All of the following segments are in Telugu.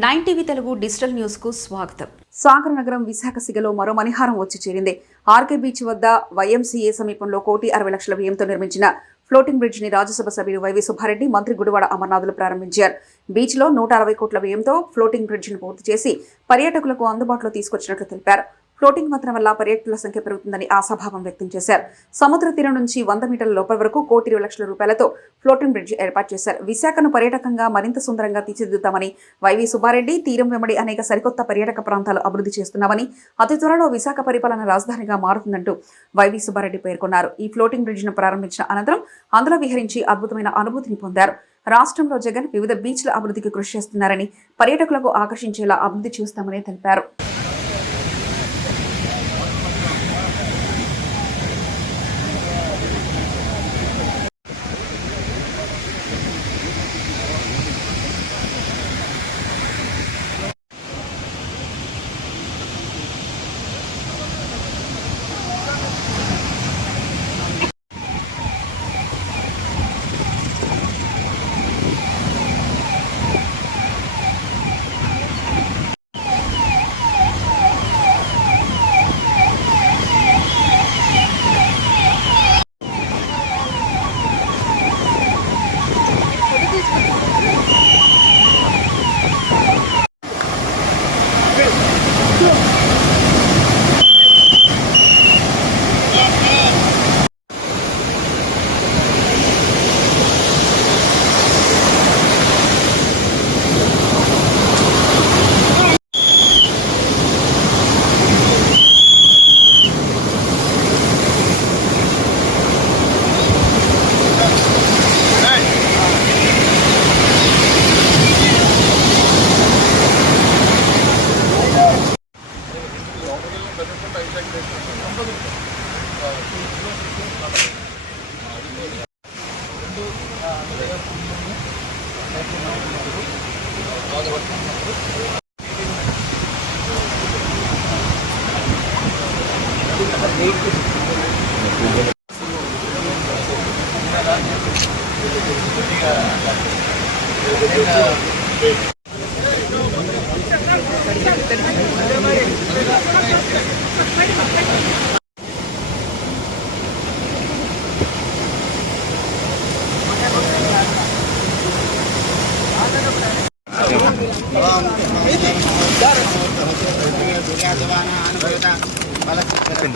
9 టీవీ తెలుగు డిజిటల్ న్యూస్ కు స్వాగతం. సాగర్ నగరం విశాఖ సిగలో మరో మణిహారం వచ్చి చేరింది. ఆర్కే బీచ్ వద్ద వైఎంసీఏ సమీపంలో 1,60,00,000 వ్యయంతో నిర్మించిన ఫ్లోటింగ్ బ్రిడ్జ్ ని రాజ్యసభ సభ్యులు వైవి సుబ్బారెడ్డి, మంత్రి గుడివాడ అమర్నాథులు ప్రారంభించారు. బీచ్ లో 160 కోట్ల వ్యయంతో ఫ్లోటింగ్ బ్రిడ్జ్ ను పూర్తి చేసి పర్యాటకులకు అందుబాటులో తీసుకొచ్చినట్లు తెలిపారు. ఫ్లోటింగ్ మాత్రం వల్ల పర్యాటకుల సంఖ్య పెరుగుతుందని ఆశాభావం వ్యక్తం చేశారు. సముద్ర తీరం నుంచి 100 మీటర్ల లోపల వరకు 1,20,00,000 రూపాయలతో ఫ్లోటింగ్ బ్రిడ్జ్ ఏర్పాటు చేశారు. విశాఖను పర్యాటకంగా మరింత సుందరంగా తీర్చిదిద్దుతామని వైవి సుబ్బారెడ్డి, తీరం వెంబడి అనేక సరికొత్త పర్యాటక ప్రాంతాలు అభివృద్ధి చేస్తున్నామని, అతి త్వరలో విశాఖ పరిపాలన రాజధానిగా మారుతుందంటూ వైవి సుబ్బారెడ్డి పేర్కొన్నారు. ఈ ఫ్లోటింగ్ బ్రిడ్జ్ ను ప్రారంభించిన అనంతరం అందులో విహరించి అద్భుతమైన అనుభూతిని పొందారు. రాష్ట్రంలో జగన్ వివిధ బీచ్ల అభివృద్ధికి కృషి చేస్తున్నారని, పర్యాటకులకు ఆకర్షించేలా అభివృద్ధి చూస్తామని తెలిపారు.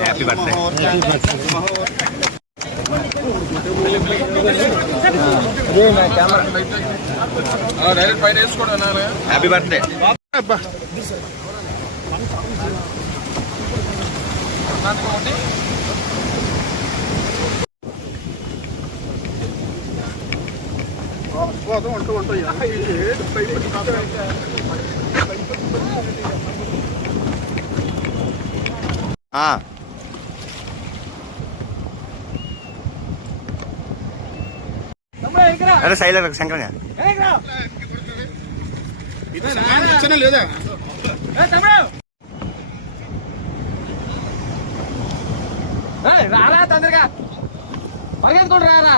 Happy birthday. Happy birthday. అరే శైల శంకరయ్య లేదా రారా తొందరగా పరిగెత్తుకోండి రారా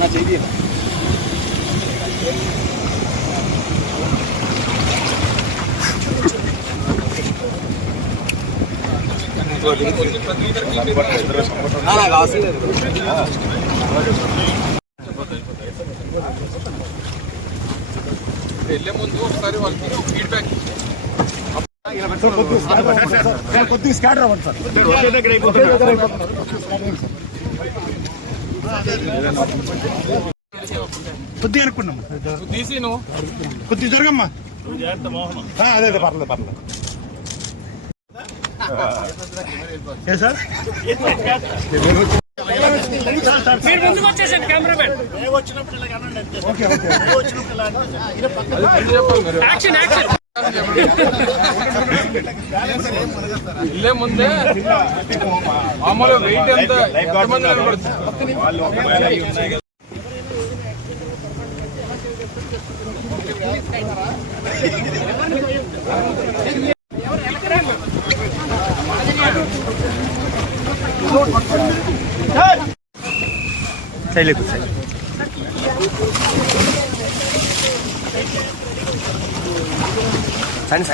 నా చెయ్యి వెళ్ళే ముందు ఒకసారి వాళ్ళకి ఫీడ్బ్యాక్ కొద్దిగా స్కాటర్ అవ్వండి సార్. కొద్దిగా అనుకున్నాం తీసి నువ్వు కొద్దిగా జరగమ్మా. అదే పర్లేదు పర్లేదు. ఏ సార్ వెళ్ళే ముందే మామూలు వెయిట్ ఎంతమంది Saya lihat. సైడ్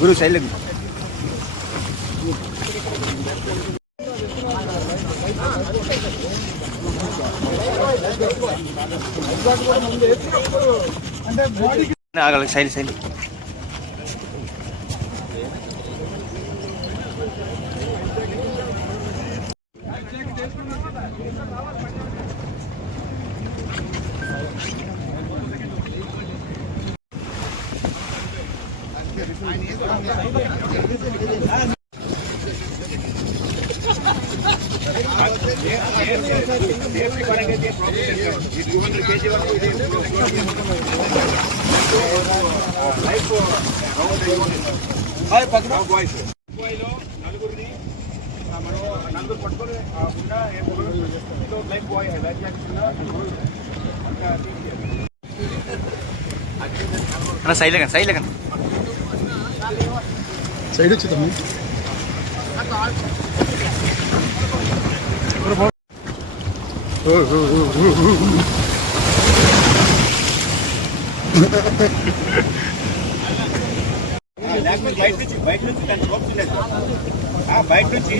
గురు సైడ్ ఆగల సైడ్ సైడ్ సైడ్ లేకండి సైడ్ లేకండి సైడ్ వచ్చి తమ్మి బయట నుంచి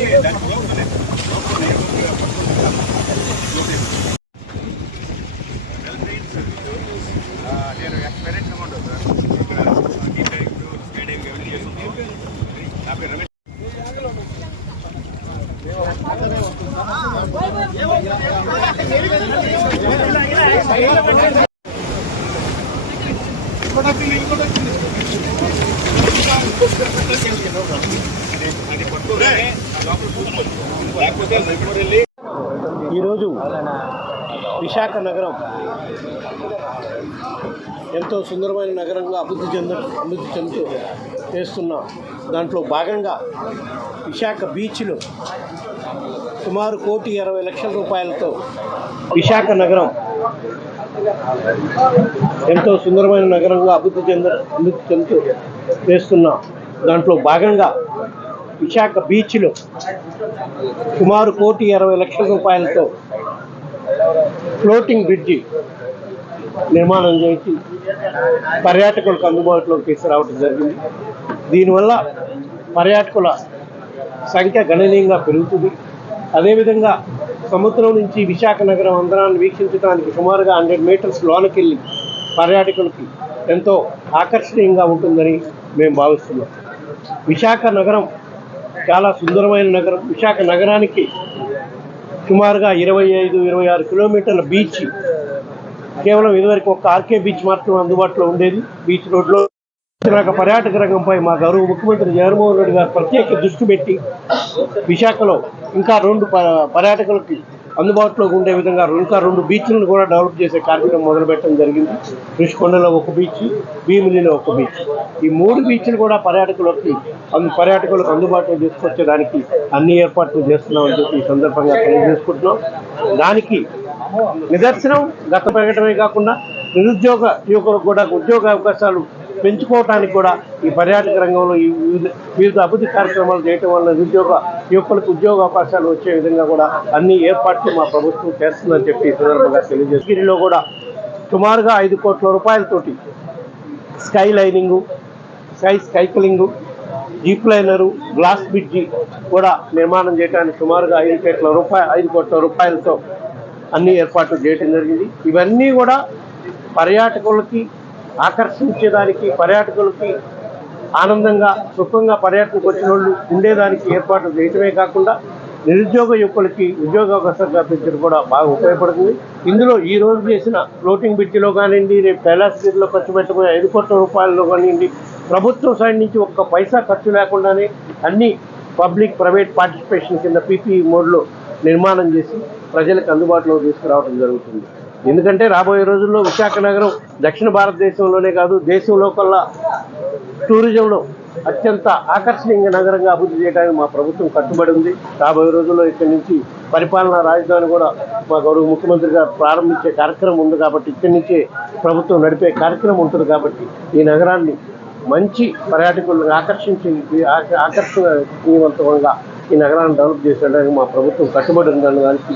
నేను ఎక్స్పీరియన్స్ అమౌంట్ నా పేరు రమేష్. ఈరోజు విశాఖ నగరం ఎంతో సుందరమైన నగరంగా అభివృద్ధి చెందుతూ చేస్తున్న దాంట్లో భాగంగా విశాఖ బీచ్లో సుమారు 1,20,00,000 రూపాయలతో విశాఖ నగరం ఎంతో సుందరమైన నగరంగా అభివృద్ధి చెందుతూ చేస్తున్న దాంట్లో భాగంగా విశాఖ బీచ్లో సుమారు 1,20,00,000 రూపాయలతో ఫ్లోటింగ్ బ్రిడ్జి నిర్మాణం చేసి పర్యాటకులకు అందుబాటులోకి తీసుకురావడం జరిగింది. దీనివల్ల పర్యాటకుల సంఖ్య గణనీయంగా పెరుగుతుంది. అదేవిధంగా సముద్రం నుంచి విశాఖ నగరం అందరాన్ని వీక్షించడానికి సుమారుగా 100 మీటర్స్ లోనకెళ్ళి పర్యాటకులకి ఎంతో ఆకర్షణీయంగా ఉంటుందని మేము భావిస్తున్నాం. విశాఖ నగరం చాలా సుందరమైన నగరం. విశాఖ నగరానికి సుమారుగా 25-26 కిలోమీటర్ల బీచ్, కేవలం ఇదివరకు ఒక ఆర్కే బీచ్ మాత్రం అందుబాటులో ఉండేది. బీచ్ రోడ్లో పర్యాటక రంగంపై మా గౌరవ ముఖ్యమంత్రి జగన్మోహన్ రెడ్డి గారు ప్రత్యేక దృష్టి పెట్టి విశాఖలో ఇంకా 2 పర్యాటకులకి అందుబాటులోకి ఉండే విధంగా ఇంకా 2 బీచ్లను కూడా డెవలప్ చేసే కార్యక్రమం మొదలుపెట్టడం జరిగింది. ఋషికొండలో ఒక బీచ్, భీమిలిలో ఒక బీచ్. ఈ 3 బీచ్లు కూడా పర్యాటకులకు అందుబాటులో తీసుకొచ్చేదానికి అన్ని ఏర్పాట్లు చేస్తున్నామని చెప్పి ఈ సందర్భంగా తెలియజేసుకుంటున్నాం. దానికి నిదర్శనం గత పెరగటమే కాకుండా నిరుద్యోగ యువకులకు కూడా ఉద్యోగ అవకాశాలు పెంచుకోవడానికి కూడా ఈ పర్యాటక రంగంలో ఈ వివిధ అభివృద్ధి కార్యక్రమాలు చేయటం వల్ల నిరుద్యోగ యువకులకు ఉద్యోగ అవకాశాలు వచ్చే విధంగా కూడా అన్ని ఏర్పాట్లు మా ప్రభుత్వం చేస్తుందని చెప్పి ఈ సందర్భంగా తెలియజేస్తుంది. గిరిలో కూడా సుమారుగా 5 కోట్ల రూపాయలతోటి sky lining, sky cycling, zip liner, glass bridge కూడా నిర్మాణం చేయడానికి సుమారుగా 5 కోట్ల రూపాయలతో అన్ని ఏర్పాట్లు చేయడం జరిగింది. ఇవన్నీ కూడా పర్యాటకులకి ఆకర్షించేదానికి, పర్యాటకులకి ఆనందంగా సుఖంగా పర్యాటనకు వచ్చిన వాళ్ళు ఉండేదానికి ఏర్పాట్లు చేయటమే కాకుండా నిరుద్యోగ యువకులకి ఉద్యోగ అవకాశాలు కల్పించడం కూడా బాగా ఉపయోగపడుతుంది. ఇందులో ఈ రోజు చేసిన ఫ్లోటింగ్ బ్రిడ్జిలో కానివ్వండి, రేపు కైలాసగిరిలో ఖర్చు పెట్టబోయే 5 కోట్ల రూపాయల్లో కానివ్వండి, ప్రభుత్వం సైడ్ నుంచి ఒక్క పైసా ఖర్చు లేకుండానే అన్ని పబ్లిక్ ప్రైవేట్ పార్టిసిపేషన్ కింద పీపీఈ మోడ్లో నిర్మాణం చేసి ప్రజలకు అందుబాటులో తీసుకురావడం జరుగుతుంది. ఎందుకంటే రాబోయే రోజుల్లో విశాఖ నగరం దక్షిణ భారతదేశంలోనే కాదు దేశంలో కల్లా టూరిజంలో అత్యంత ఆకర్షణీయ నగరంగా అభివృద్ధి చేయడానికి మా ప్రభుత్వం కట్టుబడి ఉంది. రాబోయే రోజుల్లో ఇక్కడి నుంచి పరిపాలనా రాజధాని కూడా మా గౌరవ ముఖ్యమంత్రి గారు ప్రారంభించే కార్యక్రమం ఉంది కాబట్టి ఇక్కడి నుంచే ప్రభుత్వం నడిపే కార్యక్రమం ఉంటుంది కాబట్టి ఈ నగరాన్ని మంచి పర్యాటకులను ఆకర్షణీయవంతంగా ఈ నగరాన్ని డెవలప్ చేసేయడానికి మా ప్రభుత్వం కట్టుబడి ఉందన్న దానికి